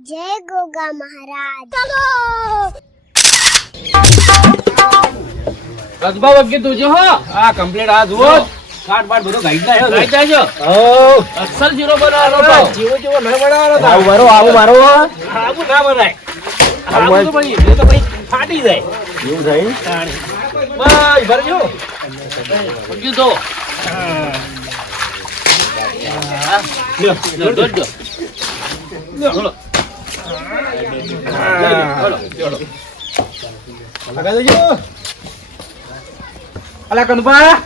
જય ગોગા મહારાજ. રસબા વગી તું જો હો. આ કમ્પ્લીટ આ જુઓ. કાટ બાટ બધો ગાઈ નાખ્યો ગાઈ ઓ અસલ જીરો બનાવો તો જીવો જીવો ન બનાવવાનો તો આવું મારો આવું મારો આવું ના બનાય. આવું તો ભાઈ એ તો ભાઈ ફાટી જાય. એવું થાય? ભાઈ ભરજો વગી તો લ્યો લ્યો દોડજો લ્યો બોલો બોલો બોલો લગા દેજો અલા કનુભા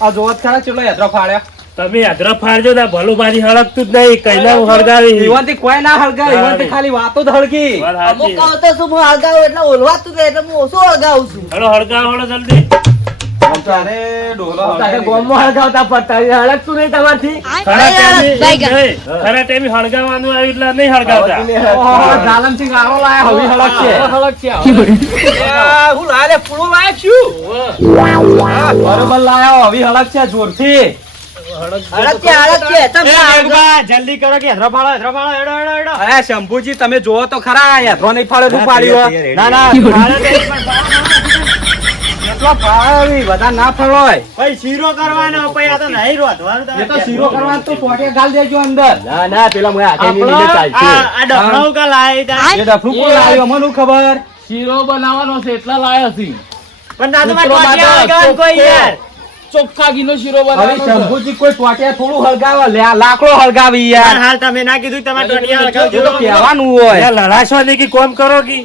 આ જોત ખરા ચેટલો યાત્રા ફાડ્યા? તમે યાત્રા ફાડજો ને ભલું મારી હળગતું જ નહીં કઈના હું હળગાવી? ઈવનથી કોઈ ના હળગાવી ઈવનથી ખાલી વાતો જ હળગી. અમુક કહો તો શું હું હળગાવું એટલે ઓલવાતું એટલે હું ઓછું હળગાવું છું. હળો હળગાવો હળો જલ્દી. જોરથી. જલ્દી કરો કે હેદરો ફાળો હેદરો ફાળો હેડો હેડો હેડો. શંભુજી તમે જોવો તો ખરા હેદરો નહીં ફાળો તું ના ના ફાળો નહીં, પણ ફાળો એટલો ફાળો બી બધા ના ફાળોય ભાઈ શીરો કરવાનો પછી આ તો નહીં રોધવાનું એ તો શીરો કરવાનો તો પોટે ગાલ દેજો અંદર. ના ના પેલા મને હાથે ની ચાલશે. આ આ કા લાય એ ડફલું કો લાયો મને ખબર? શીરો બનાવવાનો છે એટલા લાયો છે. પણ ના માટે કોઈ યાર. ચોખ્ખા ઘીનો શીરો બનાવવાનો છે. શંભુજી કોઈ ટોટિયા થોડું હળગાવે. લે લાકડો હળગાવી યાર. હાલ તમે ના કીધું તમારે ટોટિયા એ તો કહેવાનું હોય. લડાશો નહીં કે કોમ કરો કે?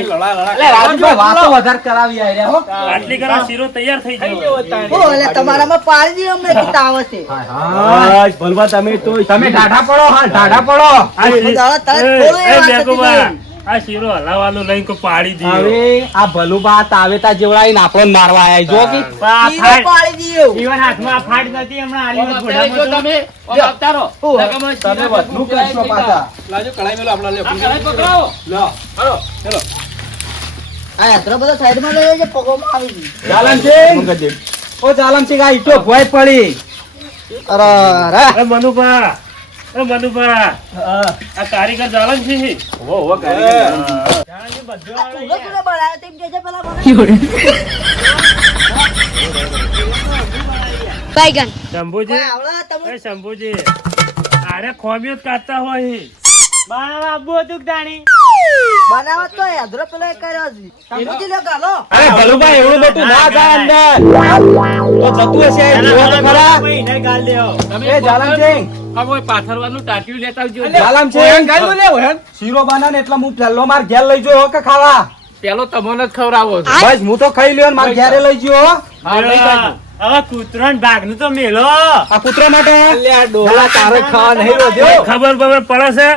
એટલે રાજુભાઈ વાતો વધારે કરાવી આયા હો. આટલી કરો શીરો તૈયાર થઈ ગયો. ઓ, એટલે તમારામાં પાડી દીધો અમને કીધું આવે છે હા. ભલવા તમે તો તમે ઢાઢા પડો હા ઢાઢા પડો. આ તરત થોડું એ આ શીરો હલાવવાનું લઈને કોઈ પાડી દીધો. હવે આ ભલું તાવેતા જેવડાઈને આપણને મારવા આયા. જો કે પણ આ શીરો ફાડ. પાડી દીધો ઈવન હાથમાં આ નથી હમણાં આલી આમ જો તમે. આમ આવતારો. તમે વધુ કરશો પાછા. લાજો કઢાઈ મેલો આપણા લે. આ પકડાવો. લો, હાલો, ચલો. આ યાત્રા બધા સાઈડમાં લઈ જાય પગોમાં આવી જાલમસિંહ ઓ જાલમસિંહ આ ઈટો ભોય પડી. અરે. અરે મનુભા. મનુભા આ કારીગર જાલન છે ઓહો ઓહો કારીગર જાલન છે. બધો આલે પૂરો બળાયો છે પેલા મને? બાઈગન શંભુજી આવળો તમે. કાતા હોય બનાવવા આપવું હતું કે બનાવત તો યાદરો પેલો કર્યો સમજી લો ગાલો અરે ભલું ભાઈ મોટું ના જાય અંદર. તો જતું હશે જોવો તો ખરા. પછી એને ગાળ દેવો. જાલમસિંહ આ પાથરવાનું ટાંટિયું લેતા આવજો. જાલમસિંહ શીરો બનાને એટલે હું પહેલો માર ઘેર લઈ જો કે ખાવા? પેલો તમને જ ખવડાવો. બસ હું તો ખાઈ લ્યો ને માર ઘેરે લઈ જયો હા, લઈ જાજો. હવે કૂતરાના ભાગનું તો મેલો. આ કૂતરા માટે? ડોલા તારે ખાવા નહીં રોધ્યો ખબર બબર પડે છે?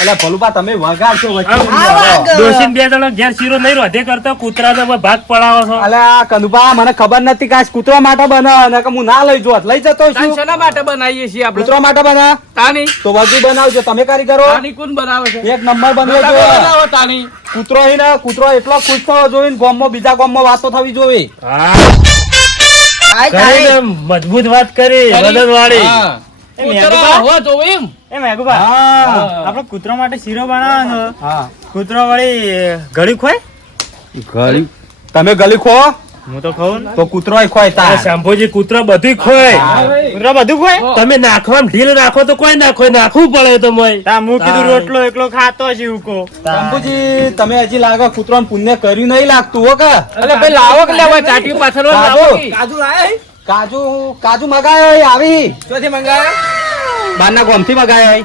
એટલે ભલુબા તમે વગાડશો વચ્ચે. આ વાગ. ડોસીન બે જણા ઘેર શીરો નહીં રોધે કરતો કૂતરા ભાગ પડાવો છો. અલે આ કનુભા મને ખબર નથી કે આ કૂતરો માટે બને ને કે હું ના લઈ જોત. લઈ જતો છું. શેના માટે બનાવીએ છીએ આપણે? કૂતરો માટે બને. તાની. તો વધુ બનાવજો તમે કારીગરો. તાની કોણ બનાવે છે? એક નંબર તમે બનાવો તાની. કૂતરો ને કૂતરો એટલો ખુશ થવો જોઈએ ગામમાં બીજા ગામમાં વાતો થવી જોઈએ. હા. મજબૂત વાત કરી મદદ વાળી એ કૂતરો મેઘુબા? હોવો જોવે એમ. એ મેઘુબા હા આપણે કૂતરો માટે શીરો બનાવવાનો કૂતરો વળી ગળી ખોય? ગળી તમે ગળી ખો? હું તો ખાઉં તો કૂતરો ખોય તારે. તા શંભુજી કૂતરો બધું ખોય. કૂતરો બધું ખોય? તમે નાખવામાં ઢીલ નાખો તો કોઈ નાખો નાખવું પડે તો મોય તા હું કીધું રોટલો એકલો ખાતો છે ઉકો શંભુજી તમે હજી લાગે કૂતરો પુણ્ય કર્યું નહીં લાગતું હો કે? અલે ભાઈ લાવો કે લેવા પાછળ લાવો કાજુ. લાવો કે? કાજુ કાજુ મગાયો આવી. ચોથી મંગાયો? બારના ગોમથી મગાયો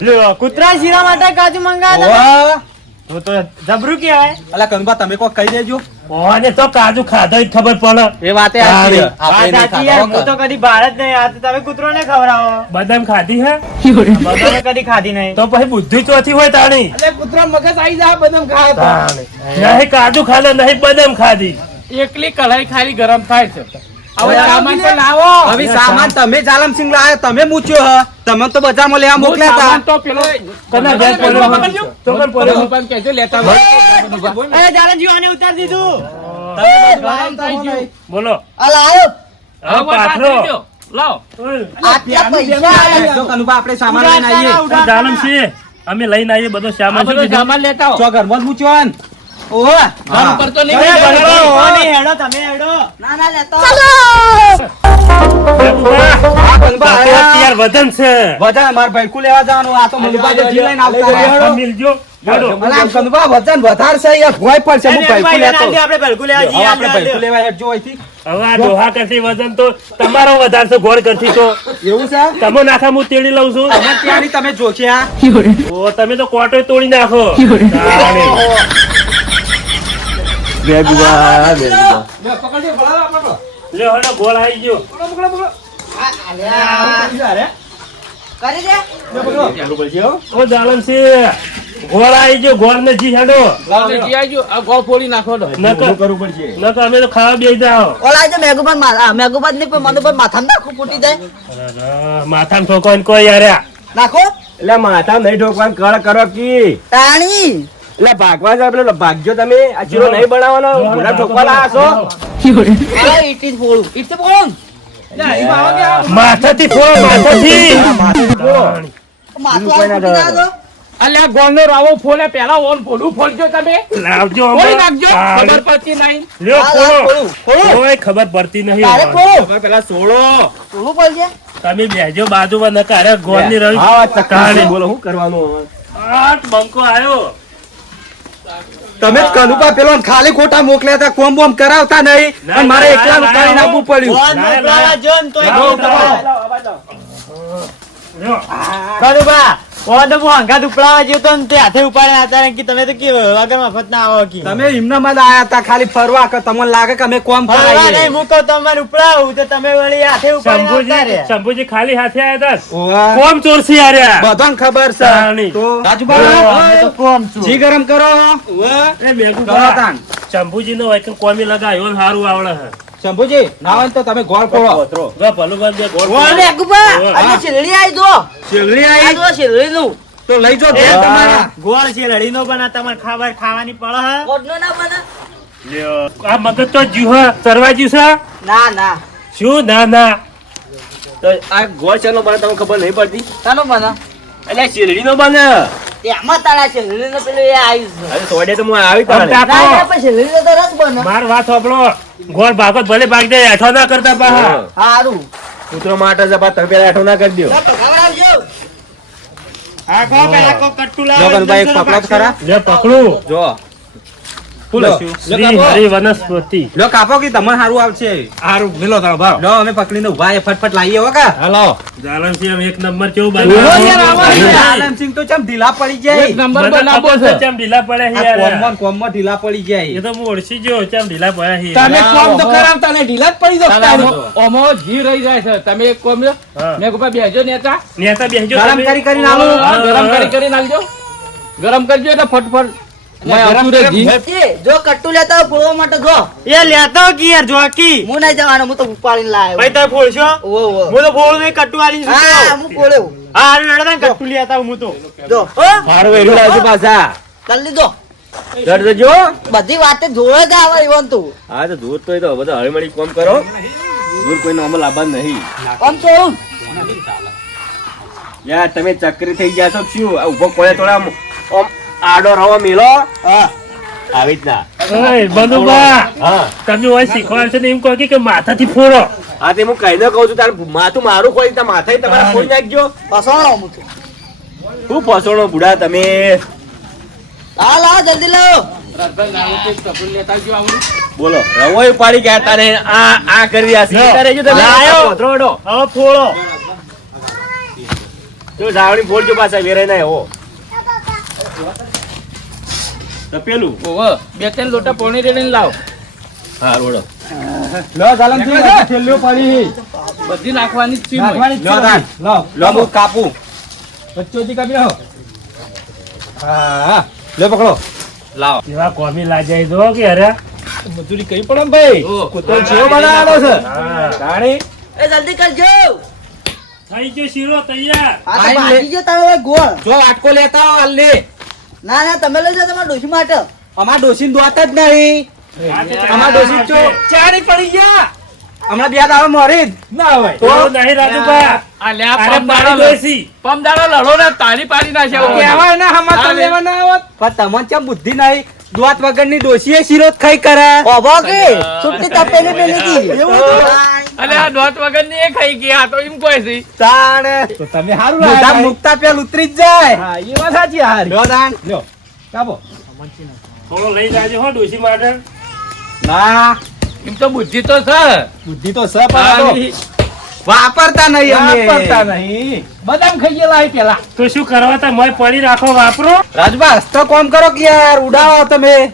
લ્યો, કૂતરા શીરા માટે કાજુ મંગાયો તો તો જબરું કહેવાય. અલા કંગબા તમે કોઈ કહી દેજો. ઓને તો કાજુ ખાધો જ ખબર પડે. એ વાતે આપણે હો હું તો કદી ભારત નહીં આ તમે કૂતરો ને ખવડાવો. બદામ ખાધી હે? બદામ કદી ખાધી નહીં. તો પછી બુદ્ધિ ચોથી હોય તાણી. અલે કૂતરા મગજ આવી જાય બદામ ખાય તો. નહીં કાજુ ખાધો નહીં બદામ ખાધી. એકલી કઢાઈ ખાલી ગરમ થાય છે. હવે સામાન તો લાવો. હવે સામાન તમે જાલમસિંહ લાયા તમે મૂચ્યો હ. તમે તો બજારમાં લેવા મોકલ્યા હતા તો પેલો કના ઘેર પડ્યો તો પણ પડ્યો હોય. પણ કહેજો લેતા અરે જાલનજી, આને ઉતાર દીધું. ગરમ બોલો. આ લાયો હવે હવે પાથરો. પાથરી આટલા પૈસા આયા. જો આપણે સામાન લઈને આવીએ. અમે લઈને આવીએ બધો સામાન સામાન લેતા આવો. ચો ઘરમાં જ ઘર ઉપર તો નહીં હેડો, તમે હેડો. ના ના લેતો. તમારો વધારશે ગોળ કરતી તો. એવું છે? તમે નાખા હું તેડી લઉં છું. તમે જોખ્યા તમે તો કોટો તોડી નાખો. તાણે. લે, બે ભલા, પકડો. લ્યો હેડો ગોળ આવી ગયો. પકડો, પકડો, પકડો. કરી દે. લે, પકડો. ઓ જાલમ છે. ગોળ આવી ગયો ગોળ ને જી હેડો. લાવો, જી આવજો. આ ગોળ ફોડી નાખો તો. નકર નકર અમે તો ખાવા બેસી જાઓ. ઓલા જો મેઘુબાન મા- મેઘુબાન નહીં પણ મનુભાઈ માથામાં નાખું ફૂટી જાય. અરે, માથામાં ઠોકવાનું કોઈ યાર. નાખો. એટલે માથા નહીં ઠોકવાનું કળ કરો કી. તાણી એટલે ભાગવા જાય પેલો ભાગજો તમે. આ ચીરો નહીં બનાવવાનો. ઘોડા ઠોકવા લાયા છો અરે ઈટ ઈટ ફોડું. ઈટ તો ફોડું. માથાથી ફોડો માથાથી. અલ્યા ગોળનો રાવો ફોડે પહેલા ઓન ફોડું ફોડજો તમે. લાવજો ફોડી નાખજો. ખબર પડતી નહીં. લ્યો આ ફોડો. ફોડું ફોડું. કોઈ ખબર પડતી નહીં તારે ફોડું. પેલા સોળો. ફોડું પડશે? તમે બેજો બાજુમાં નકા અરે રવી હા બોલો શું કરવાનું આઠ બંકો આવ્યો તમે જ કનુપા પેલો ખાલી ખોટા મોકલ્યા હતા કોમ બોમ કરાવતા નહીં. પણ અને મારે એકલા ના, નાખવું પડ્યું. ફોન હું જ્યો તો તે હાથે ઉપાડે હતા કે તમે તો કે વગર મફત ના આવો કે. તમે એમનામાં જ આયા હતા ખાલી ફરવા કે તમને લાગે કે અમે કોમ ફરવા નહીં, હું કહું તમારે ઉપડાવું તો તમે વળી હાથે ઉપાડીને શંભુજી શંભુજી ખાલી હાથે આવ્યા હતા ઓવા. કોમ ચોરસી આર્યા બધાને ખબર છે. તો રાજુભાઈ તો કોમ છું. જી ગરમ કરો. એ મેઘુ કરો તાન. શંભુજી નો હોય કોમી લગાવ્યો સારું આવડે છે શંભુજી ના તો તમે ગોળ ફોડો. જો ભલું બે ગોળ ઓલે ફોડો. મેઘુબા ઓવે. આજે શેરડી આવી જો શેરડી આ આવી જો શેરડીનું. તો લઈ જો ઘેર તમારા. ગોળ છેલડી નો બના તમાર ખાવા ખાવાની પડે હે. નો ના બના. લ્યો. આ મગજ તો જ્યું હે, ચરવા છે? ના ના. શું? ના ના. તો આ ગોળ ચાનો બને તમને ખબર નહીં પડતી? તાનો બને? એટલે શેરડી નો બને. એમાં તારા શેરડીનો પેલું એ આવ્યું છે. સોડે તો હું આવી તમ તાણે. ના ના તાકો. પણ શેરડીનો તો રસ બને. માર વાત સાંભળો. ગોળ ભાગવત ભલે ભાગ દે એઠો ના કરતા પાહા. સારું કૂતરો માટે છે તમે પેલા હેઠો ના કરી દો. આ કહો પેલા કહો કટ્ટુ લાવો, જોગનભાઈ પકડો ખરા. લે પકડું. જો. ફૂલ શ્રી લો વનસ્પતિ લો કાપો. કે તમને સારું આવશે. સારું મિલો તારો ભાવ. લો અમે પકડીને ઊભા ફટફટ લાવીએ હો કા. હાલો. જાલમસિંહ એક નંબર કેવું ઓહો, યાર, આમાં બનાવ્યું? યાર. આલમસિંહ તો ચમ ઢીલા પડી જાય. એક નંબર બનાવો છે છે. ચમ ઢીલા પડ્યા છે યાર. કોમમાં કોમમાં ઢીલા પડી એ તો હું ઓળખી ગયો ચમ ઢીલા પડ્યા છે. તમે. કોમ તો ઢીલા જ પડી. ઓમો રહી જાય છે. તમે એક કોમ લો. કીધું નેતા. નેતા ગરમ કરી કરીને આલો. ગરમ કરી કરી નાખજો ગરમ કરજો એટલે ફટફટ. જી. કટ્ટુ લેતા ફોડવા માટે જો. એ લેતો કે યાર જોકી હું નહીં જવાનો હું તો ઉપાડીને લાવ્યો ભાઈ તમે ફોડશો? ઓવો ઓવો હું તો ફોડું નહીં કટ્ટુ આલીને હા હું ફોડ્યો હા હારું કટ્ટુ લેતા હું તો. જો. મારું વેલું લાવજો પાછા. કરી લીધો. ડર બધી વાતે જોડે જ આવે ઈવન તું. હા તો દૂર તો એ તો બધા હળીમળી કોમ કરો. દૂર કોઈનો અમલ આબાદ નહીં. કોમ યાર તમે ચક્રી થઈ ગયા છો શું? આ ઊભો કોળે થોડા આમ આડો રવો મેલો. હા. આવી જ ના બંધુબા તમે હોય શીખવાડ છે ને એમ કહો કે માથાથી ફોડો. હા તે હું કહીને કહું છું તારે માથું મારું ખોઈ તાર માથે તમારે ખોઈ નાખજો. પસોડો હું ફસોણો બુડા તમે? હા લાવો જલ્દી લાવો. બોલો રવો ઉપાડી ગયા તારે આ આ કરી આ સીધા રહેજો તમે. આયો ધ્રોડો હવે ફોડો. જો જાવણી ફોડજો પાછા વેરાય ના એવો. તો ઓહો, બે ત્રણ લોટા પોણી રેડીને લાવો. હા રોડો બધી નાખવાની જ છે લો તાન. લો હું કાપું. લે પકડો. લાવો. એવા કોમી લાજાઈ દો કે અરે. મજૂરી કઈ પડે ભાઈ. કુતરો જેવો બનાવવાનો છે. એ જલ્દી કરજો. થઈ ગયો શીરો તૈયાર. આ તો આઈ લે. ભાજી ગયો તારો ગોળ. જો આટકો લેતા આવો હાલ લે. ના ના તમે લઈ જાઓ તમારા ડોશી માટે. અમાર ડોસી દોત જ નહીં. અમાર ડોસી ચો છે. પડી ગયા. હમણાં બે દાડા મોરી. ના હોય. તો? નહીં રાજુભા અલ્યા લડો. ને તાળી પાડી નાખ્યા ના હમા તો તારે. લેવા ના આવત. પણ તમને ચમ બુદ્ધિ નહીં? દોત વગરની ડોશીએ શીરો જ ખાઈ કરે. ઓભો કે? સુટ્ટી તપેલી પેલી કી અલે આ દોત વગરની એ ખાઈ ગયા આ તો એમ કોઈ છે. તાણ. તો તમે સારું મોઢા મુક્તા પેલ ઉતરી જ જાય. હા એ વાત સાચી હારી. લ્યો તાણ. લ્યો કાબો થોડો લઈ જાજો હો ડોસી માટે. ના. એમ તો બુદ્ધિ તો છે. બુદ્ધિ તો છે પણ વાપરતા નહીં અમે. વાપરતા નહીં. બદામ ખાઈ ગયેલા પેલા. તો શું કરવા તા? મોય પડી રાખો વાપરો. રાજભા હસતો કોમ કરો કે યાર? ઉડાવો તમે.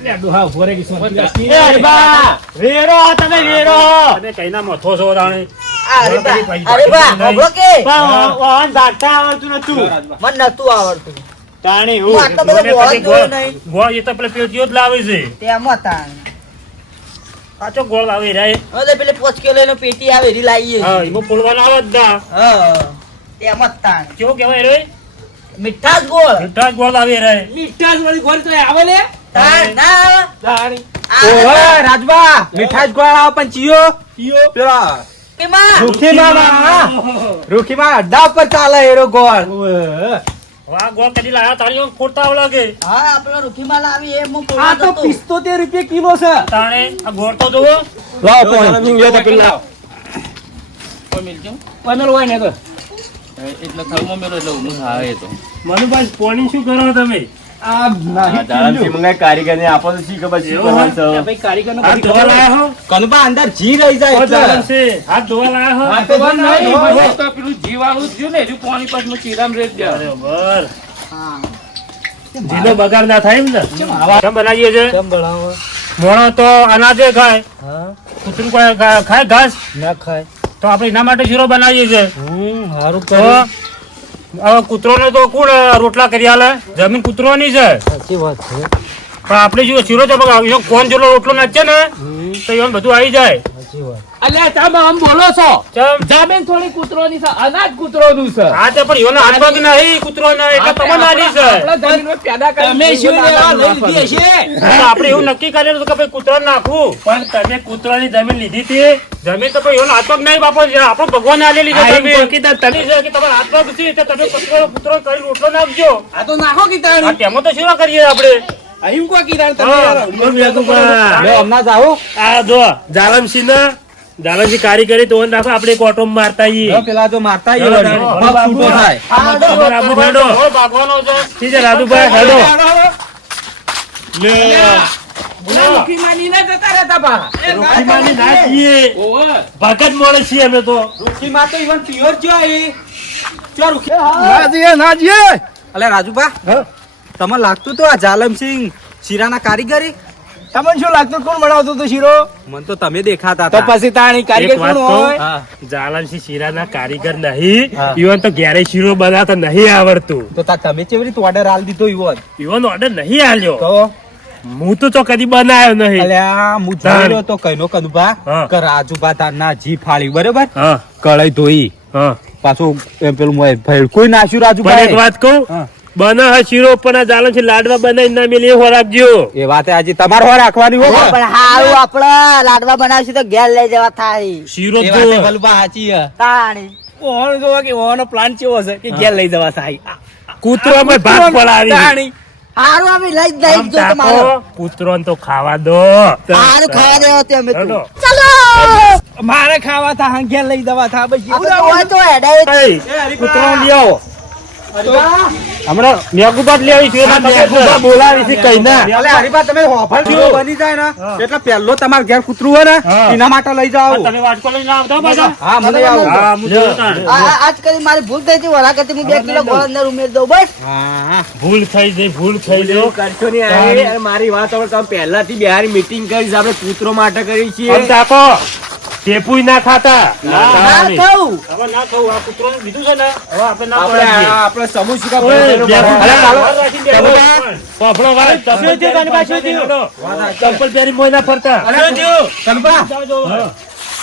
લે ડોહા ઊભો રહે કે શાંતિ રાખી. એ હરીબા, વેરો તમે વેરો. હો. અને મથો છો તાણે અરે બા અરે બા ઓભો કે? પણ વાહન ઝાકતા આવડતું નતું. મને નતું આવડતું. તાણી હું હું. આટલો બધો ગોળ- નહીં. ગોળ એ તો પેલા પેટીઓ જ લાવે છે. તેમાં તાણ. પાછો ગોળ આવે રે અરે પેલે પોચકે લઈને પેટી આવે રી લાઈએ હા એમાં પોલવાના આવે જ ના હા તેમાં જ તાણ. કેવું કહેવાય રે? મીઠા ગોળ. મીઠા ગોળ આવે રે મીઠા વાળી ગોળ તો આવે લે તાણ ના. તાણી. ઓહો રાજબા મીઠા ગોળ આવે પણ ચિયો? ચિયો. પેલા રૂખી માં રૂખી માં અડ્ડા પર ચાલે એરો ગોળ. આ ગોળ કદી લાયા તારીઓ ખોટા લાગે હા આપણે રૂખીમાં લાવી એમ હું આ તો પિસ્તોતેર રૂપિયા કિલો છે. તાણે આ ગોળ તો જોવો લાવો કોઈ મિલજો? કોઈ હોય ને તો. એટલે થર્મો મેલો એટલે ઊંધું થાય એ તો. મનુભાઈ પોણી શું કરો તમે? આપો તો શી ખબર છે. કનુભા અંદર જી રહી જાય હાથ ધોવા લાયા હો. પેલું જીવાળું થયું ને પાણી પાછું ચીરામ. બરાબર બગાડ ના થાય ને? કેમ બનાવીએ છે? મોણો તો અનાજે ખાય. કૂતરું ખાય ઘાસ? ના ખાય. તો આપણે એના માટે શીરો બનાવીએ છે હમ હારું તો હવે કૂતરોને તો કોણ રોટલા કરી આલે? જમીન કૂતરોની છે. સાચી વાત છે. પણ આપણે જો શીરો છે કોણ જેટલો રોટલો નાખે ને તો એમ બધું આવી જાય. સાચી વાત? અલ્યા તમે આમ બોલો છો? જામીન થોડી કૂતરોની છે અનાજ કૂતરોનું છે. હા તે પણ એનો હાથ પગ નહીં કૂતરો ને એટલે તમે નાની છે. આપણા પેદા કરીને તમે શું લેવા લઈ લીધી હશે? આપણે એવું નક્કી કરેલું કે ભાઈ કૂતરો નાખવું. પણ તમે કૂતરાની જમીન લીધી હતી? જમીન તો એનો હાથ પગ નહીં બાપો આપણો ભગવાન આલેલી છે આ એમ તમે છે કે તમારા હાથ પગ છે તો તમે કૂતરો કૂતરો કરી રોટલો નાખજો. આ તો નાખો કીધા તેમાં તો શીરો કરીએ આપણે. અહીં કો કીટાણી તમે યાર. લે હમણાં જાઓ આ જો જાલમસિંહ ના કારી કારીગરી તો નાખો આપણે એક ઓટો મારતા લે આઈએ પેલા તો મારતા બાપુ. છૂટો થાય હા, જો. તમારે આબુ હેડો. ઠીક છે રાજુભાઈ હેડો ના ના છીએ. ભગત અમે તો રૂખીમાં તો ઈવન પ્યોર જો આવી ક્યાં રૂખી અલે રાજુભા તમને લાગતું તો આ જાલમસિંહ શીરાના કારીગરી? તમને શું લાગતું? કોણ બનાવતું હતું શીરો? મને તો તમે દેખાતા તો હતા. પછી તાણી કારીગર કોણ હોય? જાલમસિંહ શીરાના કારીગર નહીં. ઈવન તો ઘેરે શીરો બનાવતા નહીં આવડતું. તો તા તમે કેવી રીતે ઓર્ડર આલ દીધો ઈવન ઈવન ઓર્ડર નહીં આલ્યો. તો? હું તો તો કદી બનાવ્યો નહીં. અલ્યા હું જોયેલો તો કઈનો કનુભા. કે રાજુભા તારના જી ફાળી બરોબર? હા. કળાઈ ધોઈ. પાછું એમ પેલું મોય કોઈ નાશ્યું રાજુભાઈ એક વાત કહું. બના હા શીરો પણ આ છે લાડવા બનાવી ના મેલી હો રાખજો. એ વાતે આજે તમારે હો રાખવાની હો. પણ હારું આપડે લાડવા બનાવશું તો ઘેર લઈ જવા થાય. શીરો તો જો હાચી હે. તાણી. ઓહણ જોવા કે ઓહણનો પ્લાન કેવો છે કે ઘેર લઈ જવા થાય. કૂતરો મે ભાગ પડાવી. તાણી. હારું અમે લઈ જઈ જો તમારો. કૂતરો તો ખાવા દો. હારું ખાવા દેવો તે અમે તો. ચલો. મારે ખાવા થા ઘેર લઈ જવા થા બસ એવું તો હોય. હેડે. કૂતરો લઈ આવો હમણાં મેઘુબાદ લઈ આવી છું બોલાવી છે કઈ ના. અલે હરીબા તમે હોફર જેવો. બની જાય ને એટલે પહેલો તમારે ઘેર કૂતરું હોય ને એના માટે લઈ જાઓ. તમે વાટકો લઈને આવતા પાછા? હા મને આવો. હા. આ- આજ કરી મારી ભૂલ થઈ હતી વરા કરતી હું બે કિલો ગોળ અંદર ઉમેર દઉં બસ. હા. ભૂલ થઈ ગઈ ભૂલ થઈ ગઈ. કરશો નહીં અરે મારી વાત હવે તમે પહેલાથી બિહારી મીટિંગ કરી આપણે કૂતરો માટે કરી છીએ. આમ તાકો. ટેપુય ના ખાતા. ના. ખાઉં. હવે ના ખાવું આ કૂતરોને લીધું છે ને. હવે આપણે ના આપણે આપણે સમૂહ શું કામ ઓય, ભરેલું બે ભરે? કૂતરા અરે ચાલો. ચંપલ શું થયું, પહેરી કાનબા? હેડો. ચંપલ પહેરી મોય ના ફરતા. અરે જો જાઓ, જાઓ.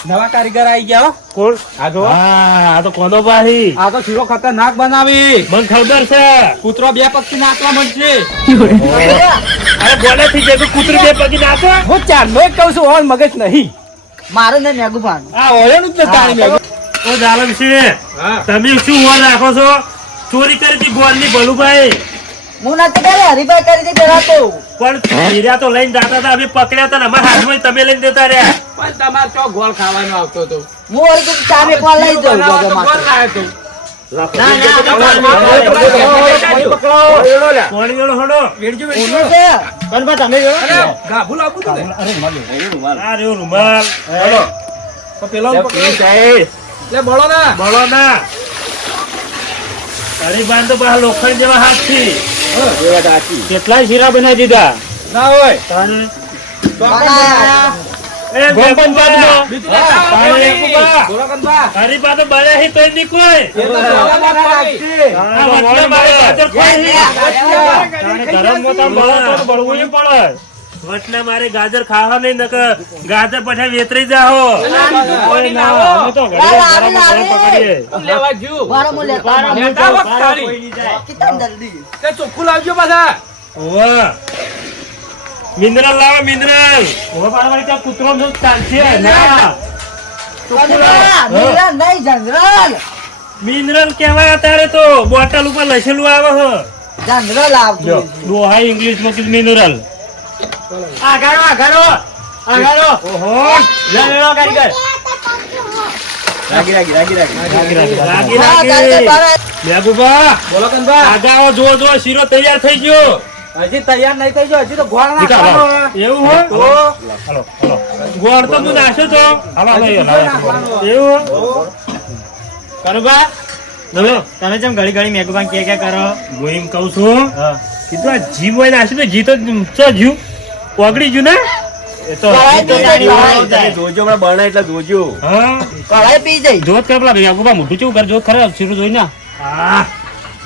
નવા કારીગર આવી ગયા કોણ? આ જો આ તો કોનો ભાઈ? આ તો શીરો ખતરનાક બનાવી. મન ખબર છે. કૂતરો બે પક્ષી નાખવા મળશે અરે બોલે થી જે કૂતરો બે પક્ષી નાખો હું ચારનો મેં કહું છું ઓન મગજ નહીં. મારું ને મેગુભાન આ ઓળેનું જ નથી તાણી મેં. ઓ જાલમસિંહ છે તમે શું ઓર રાખો છો? ચોરી કરી હતી ગોળની ભલુભાઈ. હું નથી કરે હરીભાઈ કરી દે પેલા તો. પણ હીરા તો લઈને જતા હતા અમે પકડ્યા હતા ને અમારા હાથમાં તમે લઈને દેતા રહ્યા. પણ તમારે તો ગોળ ખાવાનો આવતો હતો? હું કીધું ચા ને કોણ લઈ જાઉં ગોળ. ખાયો હતું ને? આ તો પેલો ને પકડો. લે બળો ના. બળો ના. હરીબાન તો બહાર લોખંડ જેવા હાથ. થી કેટલાય શીરા બનાવી દીધા. ના હોય. બળ્યા હી તોય નહીં કોઈ. વચલે મારે ગાજર ગરમ મોટા બળવું ય પડે. વચલે મારે ગાજર ખાવા નહીં નકર ગાજર પછી વેતરી જાઓ કોઈ ના અમે તો ઘરે ગરમ ગરમ પકડીએ. લેવા જ્યું. વારો હું લેતા આવું. લેતા આવો ખાલી. કેટલા જલ્દી. ચોખ્ખું લાવજો પાછા. ઓવા મિનરલ લાવો મિનરલ. ઓવા પાડવાળી ત્યાં કૂતરો નો ચાલશે ના. મિનરલ નહીં જનરલ. મિનરલ કહેવાય અત્યારે તો. બોટલ ઉપર લખેલું આવે હ. જનરલ આવતો દોહા ઇંગ્લિશમાં કીધું મિનરલ. આગારો આગારો આગારો ઓહો. લે લે રાગી રાગી રાગી રાગી. રાગી રાગી તારે બોલો ગોળકંદભા. આગાઓ જો જો શીરો તૈયાર થઈ ગયો. હજી તૈયાર નહીં થઈ ગયો હજી તો ગોળ. નાખવાનો. એવું હોય? હાલો. હાલો ગોળ તો તું નાખ્યો તો. હાલો હાલો એવું? કનુભા ચલો તમે જેમ ઘડી ઘડી મેઘુભાઈ કે કે કરો. હું એમ કહું છું કીધું આ જીવ હોય નાખ્યું તો જી તો ચો જીવ. ઓગળી ગયું ને? તો તો પી જાય, જોત કર પેલા ભાઈ આગુ મોટું ચેવું કર જોત ખરા શીરો જોઈ ના હા.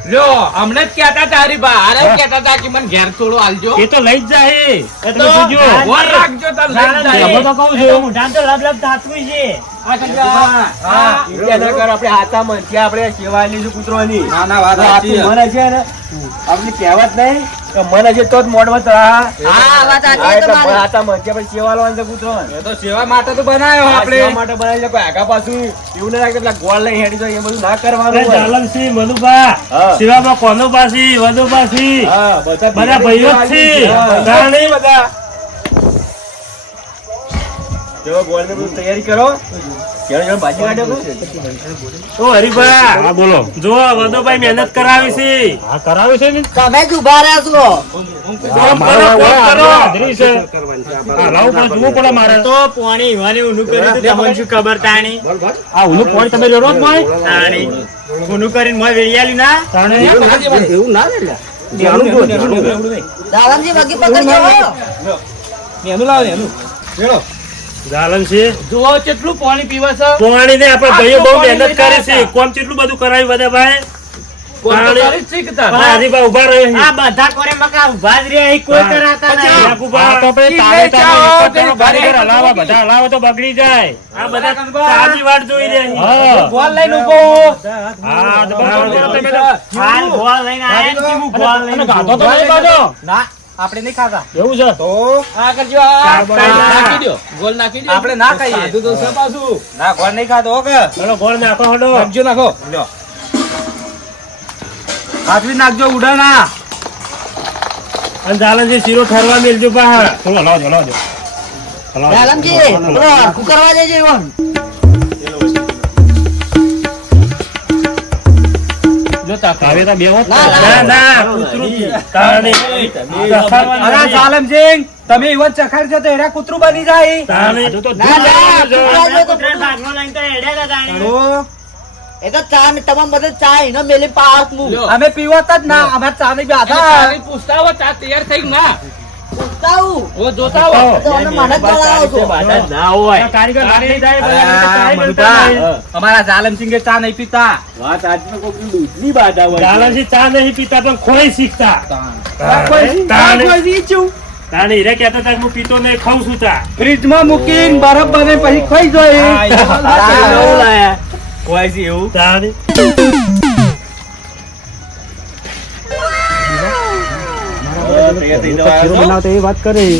કહેતા હતા. એવું નહીં યુવાનું મોઢું યુવાનું મોઢું ગુગર બંજારા જેવું થાય જ છે શીરો ભાઈ જેવું કરે જો કે શીરો જોઈ લબ લબ તો નહીં ના થતી રે, એમ. આ તો કૂતરો માટે આવ્યો. એ તો પેલા કહેતો તો પછી ના પાડી લ્યો અમને જ કહેતા હતા હરીભા અરે કહેતા હતા કે મને એ તો જ મોડમાં એ તમે તો જોજો ના, ગોળ રાખજો તાર લઈ જ જાય. અમે તો કહું એ તો છું મોઢામાં તો લબ લબ થાતું છે હા. ના ના વાત સાચી છે. હા વાત સાચી છે તમારી. એ બધું ના કરવાનું તો બનાવ્યો આપણે અરે જાલમસિંહ, મધુબા, સેવામાં કોનો પાસી? વધુ પાસી બધા ભાઈઓ જ છે. તાણી તૈયારી કરો. ભાજી કાઢ્યો ઓ હરીભા હા બોલો. જો વધુભાઈ મહેનત કરાવી છે. હા કરાવી છે ને? તમે જ ઊભા રહ્યા છો. કોમ કરો કોમ કરો. હાજરી છે. હા લાવું જોવું પડે મારે તો પોણી ઈવાની ઊનું કર્યું તો તમને શું ખબર તાણી? આ ઊનું પોણી તમે રેડો જ ભાઈ તાણી. ઊનું કરીને મોય વેડિયાલી ના? તાણી દાદાજી વગી પકડજો. જુઓ કેટલું પાણી પીવે છે. પોણી ને આપણે ભાઈઓ બહુ મહેનત કરી છે. કોમ કેટલું બધું કરાવ્યું બધા ભાઈ? જાઓ, બગડી જાય. આ બધા આયા ને. આપણે નહીં ખાતા. એવું છે? તો આ કરજો નાખી દો ગોળ નાખી દો. આપણે ના ખાઈએ. તું તો છે ના ગોળ નહીં ખાતો ઓકે ચલો ગોળ નાખો હડો નાખજો નાખો. લ્યો હાથવી નાખજો ઉડાના. અને જાલનજી શીરો ઠરવા મેલજો બહાર. ચલો લાવજો લાવજો હલાવજો. કુકરવા દેજો એવોને. ના, ના. કૂતરું છે. અરે સાલમસિંહ તમે ઈવન ચખાડ છો તો એરા કૂતરું બની જાય. તાણી. તો ના, ના, જો. કૂતરા જો તો કૂતરાને લઈને તો હેડ્યા હતા એ તો ચા ને તમામ બધે ચા એનો મેલે પાસ મુ અમે પીવત જ ના અમે ચા નહીં પીતા પૂછતા હો ચા તૈયાર થઈ ના. ના. અમારા જાલમસિંહ ચા નહીં પીતા. વાત આજનો કોક દૂધની બાધા હોય જાલનજી ચા નહીં પીતા પણ ખોઈ શીખતા. વીચ્યું. કહેતા હતા હું પીતો નહીં ખાઉં છું તા ફ્રીજમાં મૂકીને બરફ બને પછી ખાઈ જાય. કોઈ એવું તાણે શીરો બનાવતો એ વાત કરી.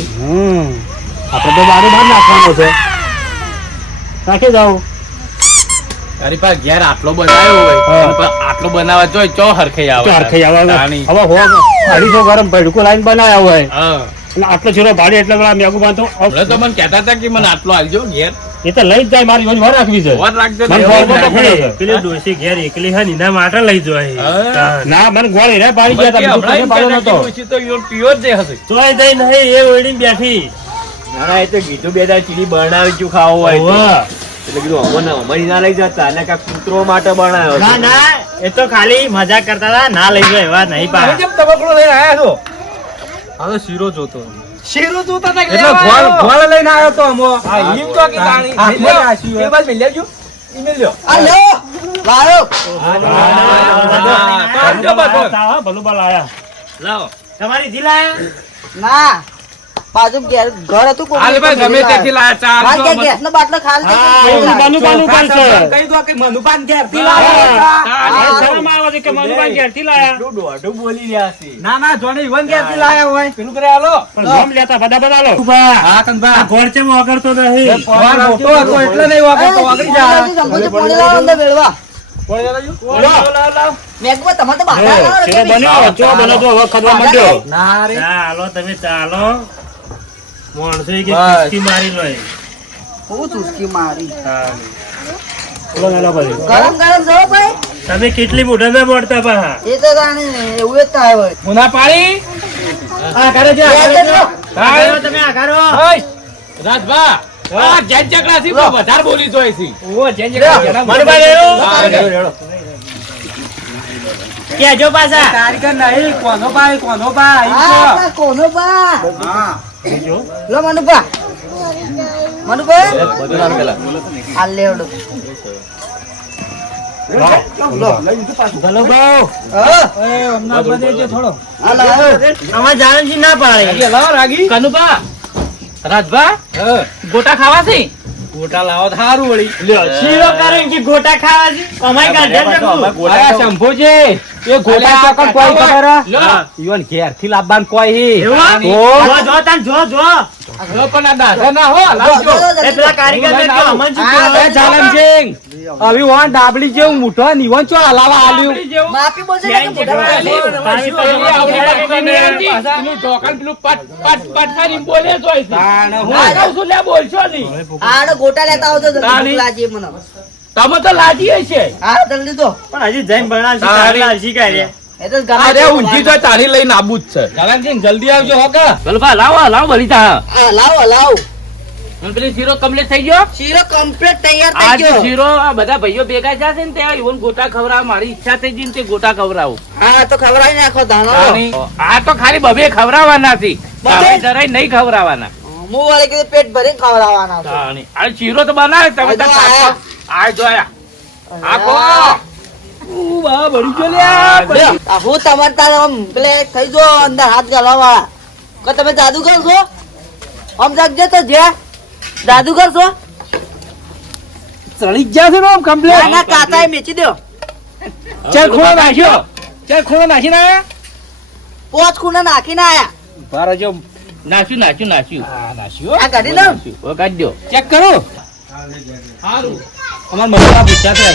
આપણે તો બારે બહાર નાખવાનો છે. રાખી જાઓ. તારી પાસે ઘેર આટલો બનાવ્યો હોય આટલો બનાવવા જોઈએ ચો હરખઈ આવે હરખે આવે. હવે હો અઢીસો ગરમ ભડકું લાઈન બનાવ્યા હોય. હા. અને આટલો છોડો ભાડે એટલે પેલા મેગુ બાંધો તો મને કહેતા હતા કે મને આટલો આલજો ઘેર. એ તો લઈ જ જાય મારી વાર રાખવી છે. રાખજો તો પડે. પેલી ડોસી ઘેર એકલી હે નીના માટે લઈ જાય ના મને ગોળી રે પાડી ગયા બીજું એમ પાડ્યો નતો ઓછી તો ઈવન pure જ હશે. તોય જઈ નહીં એ ઓળીને બેઠી. ના ના એ તો કીધું બે દાડા ચીલી બનાવી ચું ખાવો હોય એટલે કીધું અમને અમારી ના લઈ જતા અને કાંઈક કૂતરો માટે બનાવ્યો ના ના એ તો ખાલી મજાક કરતા હતા ના લઈ જાય એવા નહીં તમે પા કેમ તબકડો લઈને આવ્યા છો? હવે શીરો જોતો શીરો જોતા કે એટલે ગોળ? ગોળ લઈને આવ્યો તો અમો. હા, ઈમ તો કે તાણી. હાથમાં. એ મેલ્યા જો. આ લ્યો. લાયો. તો. તા ભલું આયા લાવો. તમારી ઢીલ આયા? ના. બાજુ ઘેર ઘર હતું હાલ ભાઈ ગમે ત્યાંથી લાયા ચા મારે આપજો ક્યાં મને. બાટલો ખાલી એવું લાવે. બનું બનું પણ છે કહી દો કે મનુપાન ઘેરથી હા. લાવ્યો. હા. શરમ આવે છે કે મનુભાઈ ઘેરથી લાયા એટલું દોઢું બોલી રહ્યા છે ના ના જોને ઈવન ઘેરથી લાયા હોય પેલું કરે હાલો. પણ નામ લેતા બધા બધા લો હા કંદા આ ઘોડ ચેમ વગરતો નહીં ગોળ મોટો હતો એટલે નહીં જાય બાજુ સંકોચે પાણી લાવો અંદર વેળવા. કોણ જરા જો? મેઘમાં તમારે તો બહાર લાવો ને? બન્યો ચો બનો તો હવે ખદવા માંડ્યો ના રે ચાલો તમે ચાલો માણસો કે ચુસ્કી મારી લો હું ચૂસકી મારી? બોલો ના ભાઈ ગરમ ગરમ જો ભાઈ તમે કેટલી મોઢા ના મળતા પાહા? એ તો જાણે એવું જ થાય હોય. મુના પાડી? આ ઓય, રાજભા આ જેન ચકડાથી વધારે બોલી જોઈ છે. ઓ જેન. કેજો પાછા? તારીખ નહીં કોનો ભાઈ કોનો ભાઈ? કોનો બા હા. લો મનુભા. મનુભા? બધું પેલા. આ લેવડો ના પાડે. લાવો રાગી. કનુભા રાજભા હા. ગોટા ખાવા છે ગોટા લાવો તો સારું વળી શીરો કારણ કે ગોટા ખાવા છે અમાય ગાંઠિયા ગોટા અરે છે એ ગોટા ચોકન કોઈ ખબર હે? લ્યો. ઈવન ઘેરથી લાવવાનું કોઈ હી. જો જો તન જો જો લ્યો, પણ આ દાદા ના હો લાવજો એ પેલા કારીગર ને કે અમન શું હવે વહાં ડાબલી જેવું મોટો ને ઈવન ચો હલાવા આલ્યું. માફી બોલશે કે મોઢા પેલી- પટ પટ પટ કરીને બોલે જ હોય છે. હું. કહું છું, લે, બોલશો નહીં. આડો ગોટા લેતા આવતો તો લાજી મને. તમે તો લાજી છે હા જલ્દી તો પણ હજી તારી. તારે લાલસી કાઢે એ તો ગમે અરે તે તો તારી લઈને આબુ જ છે જલ્દી આવજો હો કે? લાવો લાવો તા લાવો લાવો. પેલી શીરો કમ્પ્લીટ થઈ ગયો? શીરો કમ્પ્લીટ તૈયાર થઈ ગયો. શીરો આ બધા ભાઈઓ ભેગા થયા છે ને તે ઈવન ગોટા ખવડાવ મારી ઈચ્છા થઈ ગઈ ને તે ગોટા ખવડાવું. હા તો ખવડાવી નાખો ધાનો આ તો ખાલી બબે ખવડાવવાના છે. બબે? જરાય નહીં ખવડાવવાના. હું વાળે કીધું પેટ ભરીને ખવડાવવાના છે. આ શીરો તો બનાવે તમે તો આ જો જોયા આખો. ઉ ગયો લ્યા. હું તમારે તારે પેલે થઈ જો અંદર હાથ ગાલવા વાળા. તમે તમે જાદુગર છો? આમ જાગજો તો જે જાદુગર છો ચડી ગયા છે નો કમ્પ્લેટ? ના કાતા મેચી દો ચાલ ખૂણો નાખ્યો. ચાલ ખૂણો નાખીને આયા? પોચ ખૂણે નાખીને આયા. ઊભા જો નાખ્યું નાખ્યું નાખ્યું. હા નાખ્યો. આ કાઢી દો ઓ કાઢી દો ચેક કરો. સારું અમાર મમ્મી પૂછ્યા છે.